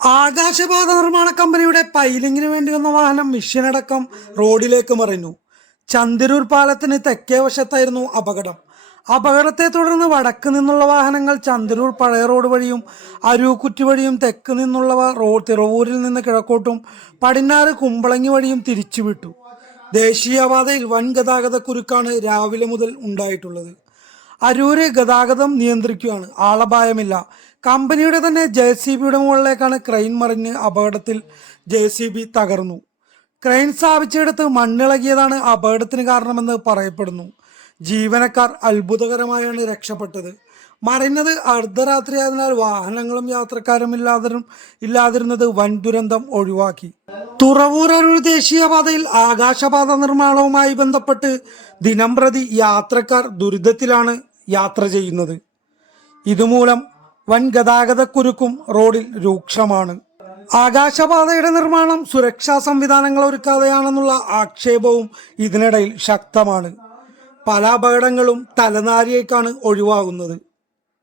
ആകാശപാത നിർമ്മാണ കമ്പനിയുടെ പൈലിങ്ങിന് വേണ്ടി വന്ന വാഹനം മിഷ്യനടക്കം റോഡിലേക്ക് മറിഞ്ഞു. ചന്ദിരൂർ പാലത്തിന് തെക്കേ വശത്തായിരുന്നു അപകടം. അപകടത്തെ തുടർന്ന് വടക്ക് നിന്നുള്ള വാഹനങ്ങൾ ചന്ദിരൂർ പഴയ റോഡ് വഴിയും അരൂക്കുറ്റി വഴിയും തെക്ക് നിന്നുള്ളവ റോഡ് തിറവൂരിൽ നിന്ന് കിഴക്കോട്ടും പടിഞ്ഞാറ് കുമ്പളങ്ങി വഴിയും തിരിച്ചുവിട്ടു. ദേശീയപാതയിൽ വൻ ഗതാഗത കുരുക്കാണ് രാവിലെ മുതൽ ഉണ്ടായിട്ടുള്ളത്. അരൂര് ഗതാഗതം നിയന്ത്രിക്കുകയാണ്. ആളപായമില്ല. കമ്പനിയുടെ തന്നെ ജെ സി ബിയുടെ മുകളിലേക്കാണ് ക്രെയിൻ മറിഞ്ഞ് അപകടത്തിൽ ജെ സി ബി തകർന്നു. ക്രെയിൻ സ്ഥാപിച്ചെടുത്ത് മണ്ണിളകിയതാണ് അപകടത്തിന് കാരണമെന്ന് പറയപ്പെടുന്നു. ജീവനക്കാർ അത്ഭുതകരമായാണ് രക്ഷപ്പെട്ടത്. മറിഞ്ഞത് അർദ്ധരാത്രിയായതിനാൽ വാഹനങ്ങളും യാത്രക്കാരും ഇല്ലാതിരും ഇല്ലാതിരുന്നത് വൻ ദുരന്തം ഒഴിവാക്കി. തുറവൂർ അരൂർ ദേശീയപാതയിൽ ആകാശപാത നിർമ്മാണവുമായി ബന്ധപ്പെട്ട് ദിനംപ്രതി യാത്രക്കാർ ദുരിതത്തിലാണ്. യാത്ര ചെയ്യുന്നത്. ഇതുമൂലം വൻ ഗതാഗതക്കുരുക്കും റോഡിൽ രൂക്ഷമാണ്. ആകാശപാതയുടെ നിർമ്മാണം സുരക്ഷാ സംവിധാനങ്ങൾ ഒരുക്കാതെയാണെന്നുള്ള ആക്ഷേപവും ഇതിനിടയിൽ ശക്തമാണ്. പല അപകടങ്ങളും തലനാരിയേക്കാണ് ഒഴിവാകുന്നത്.